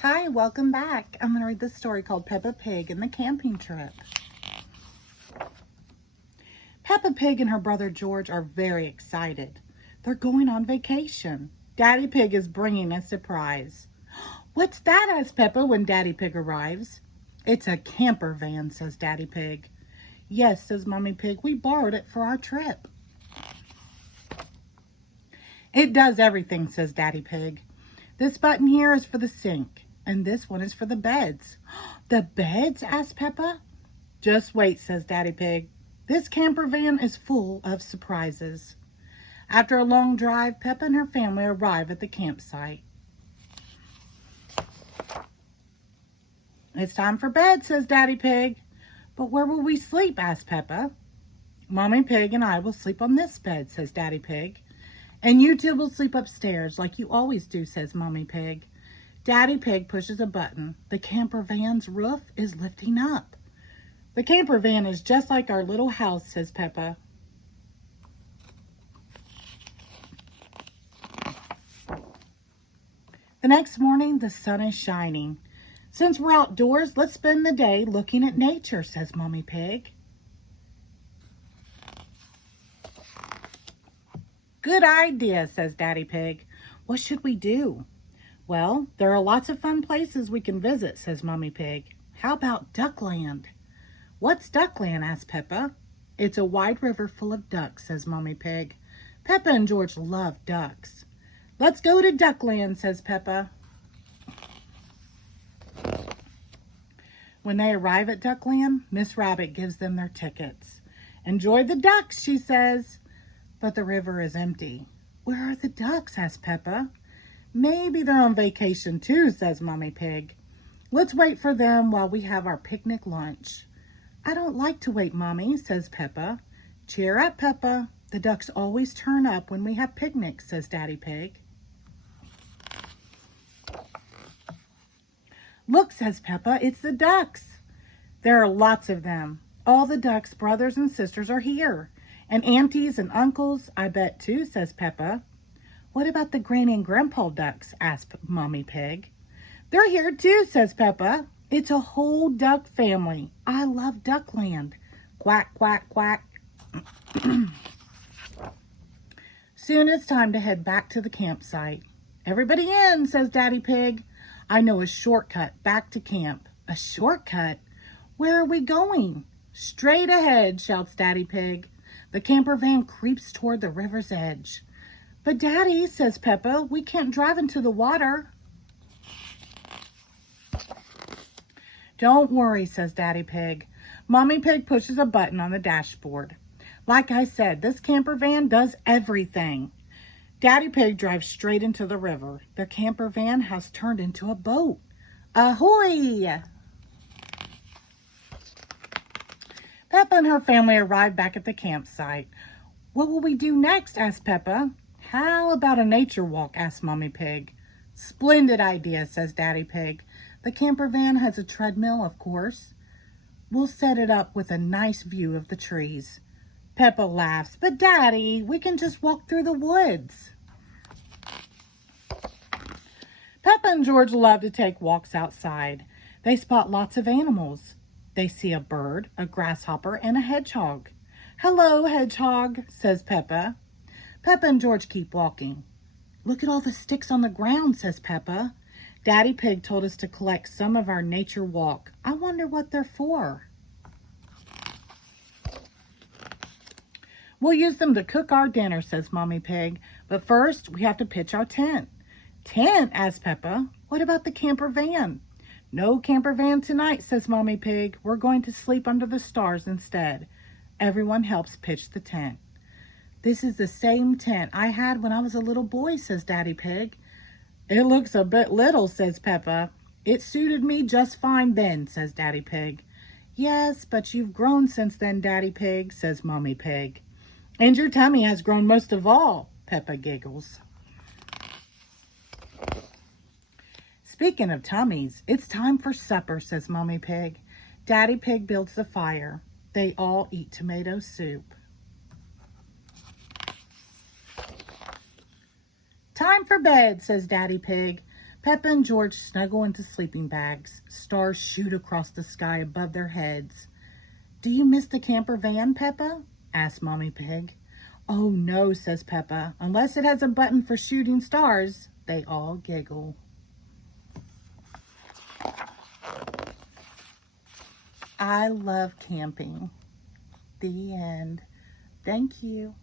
Hi, welcome back. I'm going to read this story called Peppa Pig and the Camping Trip. Peppa Pig and her brother George are very excited. They're going on vacation. Daddy Pig is bringing a surprise. What's that? Asks Peppa when Daddy Pig arrives. It's a camper van, says Daddy Pig. Yes, says Mommy Pig, we borrowed it for our trip. It does everything, says Daddy Pig. This button here is for the sink, and this one is for the beds. The beds? Asks Peppa. Just wait, says Daddy Pig. This camper van is full of surprises. After a long drive, Peppa and her family arrive at the campsite. It's time for bed, says Daddy Pig. But where will we sleep? Asks Peppa. Mommy Pig and I will sleep on this bed, says Daddy Pig. And you two will sleep upstairs like you always do, says Mommy Pig. Daddy Pig pushes a button. The camper van's roof is lifting up. The camper van is just like our little house, says Peppa. The next morning, the sun is shining. Since we're outdoors, let's spend the day looking at nature, says Mommy Pig. Good idea, says Daddy Pig. What should we do? Well, there are lots of fun places we can visit, says Mommy Pig. How about Duckland? What's Duckland? Asks Peppa. It's a wide river full of ducks, says Mommy Pig. Peppa and George love ducks. Let's go to Duckland, says Peppa. When they arrive at Duckland, Miss Rabbit gives them their tickets. Enjoy the ducks, she says. But the river is empty. Where are the ducks? Asks Peppa. Maybe they're on vacation too, says Mommy Pig. Let's wait for them while we have our picnic lunch. I don't like to wait, Mommy, says Peppa. Cheer up, Peppa. The ducks always turn up when we have picnics, says Daddy Pig. Look, says Peppa, it's the ducks. There are lots of them. All the ducks' brothers and sisters are here. And aunties and uncles, I bet too, says Peppa. What about the Granny and Grandpa ducks? Asked Mommy Pig. They're here too, says Peppa. It's a whole duck family. I love Duckland. Quack, quack, quack. Soon it's time to head back to the campsite. Everybody in, says Daddy Pig. I know a shortcut back to camp. A shortcut? Where are we going? Straight ahead, shouts Daddy Pig. The camper van creeps toward the river's edge. But Daddy, says Peppa, we can't drive into the water. Don't worry, says Daddy Pig. Mommy Pig pushes a button on the dashboard. Like I said, this camper van does everything. Daddy Pig drives straight into the river. The camper van has turned into a boat. Ahoy! Peppa and her family arrive back at the campsite. What will we do next? Asked Peppa. How about a nature walk? Asked Mommy Pig. Splendid idea, says Daddy Pig. The camper van has a treadmill, of course. We'll set it up with a nice view of the trees. Peppa laughs. But Daddy, we can just walk through the woods. Peppa and George love to take walks outside. They spot lots of animals. They see a bird, a grasshopper, and a hedgehog. Hello, hedgehog, says Peppa. Peppa and George keep walking. Look at all the sticks on the ground, says Peppa. Daddy Pig told us to collect some of our nature walk. I wonder what they're for. We'll use them to cook our dinner, says Mommy Pig. But first, we have to pitch our tent. Tent? Asks Peppa. What about the camper van? No camper van tonight, says Mommy Pig. We're going to sleep under the stars instead. Everyone helps pitch the tent. This is the same tent I had when I was a little boy, says Daddy Pig. It looks a bit little, says Peppa. It suited me just fine then, says Daddy Pig. Yes, but you've grown since then, Daddy Pig, says Mommy Pig. And your tummy has grown most of all, Peppa giggles. Speaking of tummies, it's time for supper, says Mommy Pig. Daddy Pig builds the fire. They all eat tomato soup. Time for bed, says Daddy Pig. Peppa and George snuggle into sleeping bags. Stars shoot across the sky above their heads. "Do you miss the camper van, Peppa?" asked Mommy Pig. "Oh no," says Peppa, "unless it has a button for shooting stars." They all giggle. I love camping. The end. Thank you.